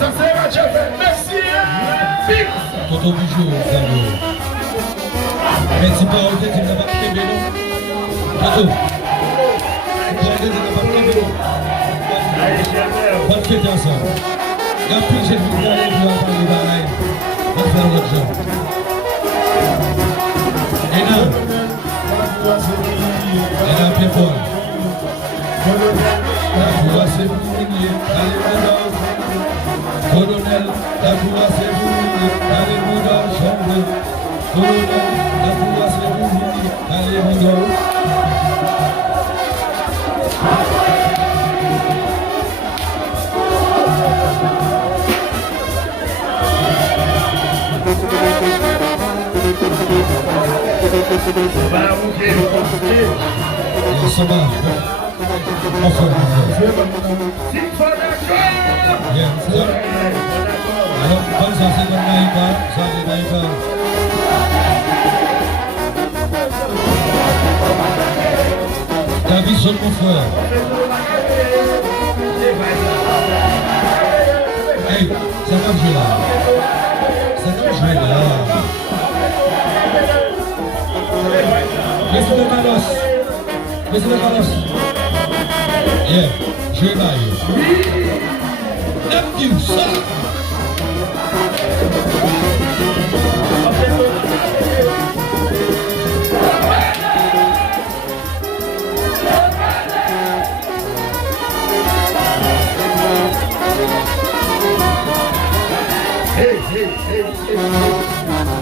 Ça c'est la chef. Merci. Tonton Bijou, salut. Merci pour vous dire que vous n'avez pas de vélo. Tonton. Pour vous dire que vous n'avez pas de vélo. Bonne fête ensemble. Il y a plus de gens qui allaient pour apprendre le bagaille. On va faire l'autre jour. Et là, Pierre-Paul. La voix c'est vous, allez-vous. Colonel, la voix c'est vous, allez-vous dans le chambre. Colonel, la voix c'est vous, allez-vous dans. Ça va. Enfin, alors, bonne ça c'est dans Naïka, ça c'est Naïka. David, son mon frère. Hey, ça va jouer là. Ça va jouer là. Laissez le Carlos. Laissez le Carlos. Yeah, je vais bailler. Aime ça.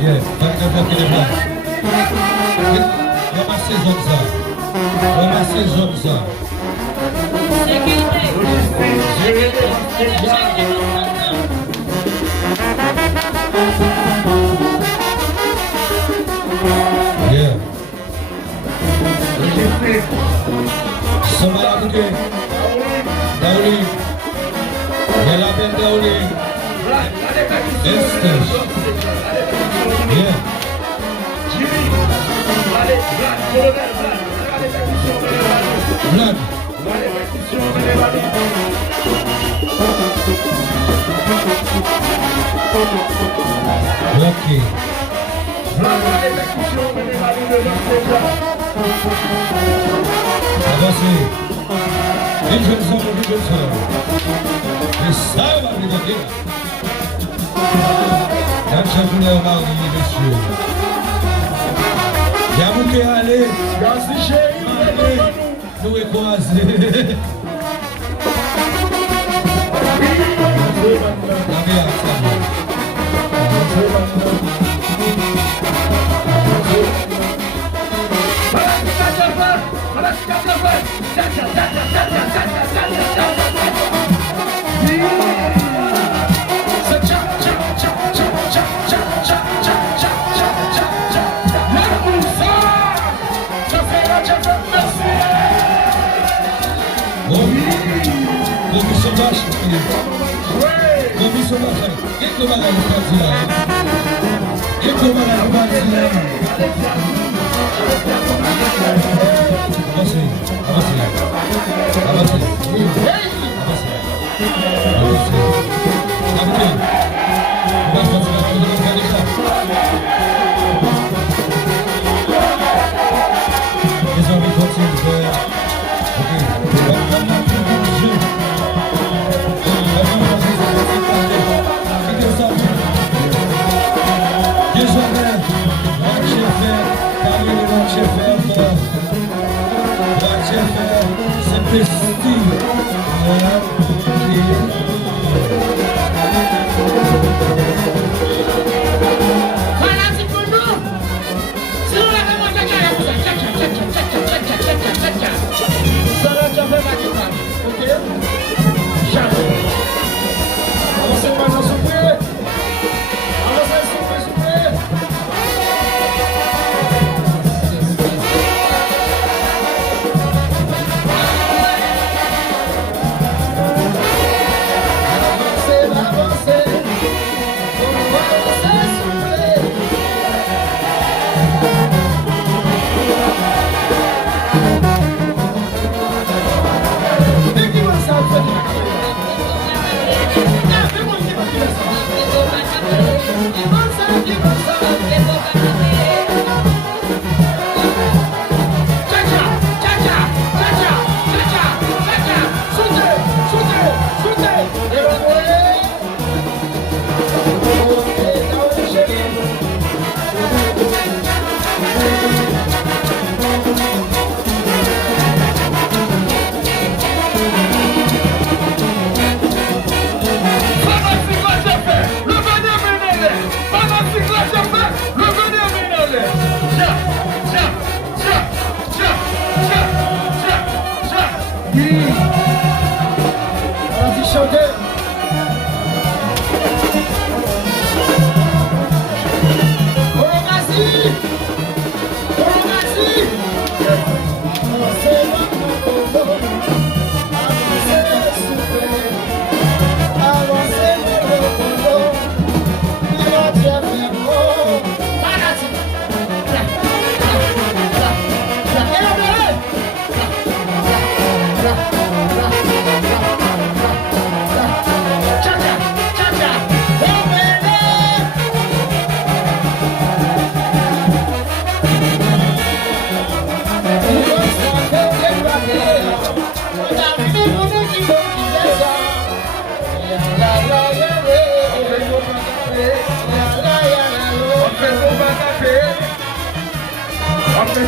Yeah, pas de faire qu'il est là. Ramassez les hommes ça. Ramassez les hommes ça. Yeah. Somebody okay. Dowling. Yellow Ben Dowling. Esther. Yeah. Vlad. Ok. Avancez. Une jeune femme, une jeune femme. Et ça va vous dire. Quand je voulais en parler, messieurs. Il y a beaucoup à aller. Nous est croisés. La vie à ça.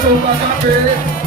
tó bá dábẹ́.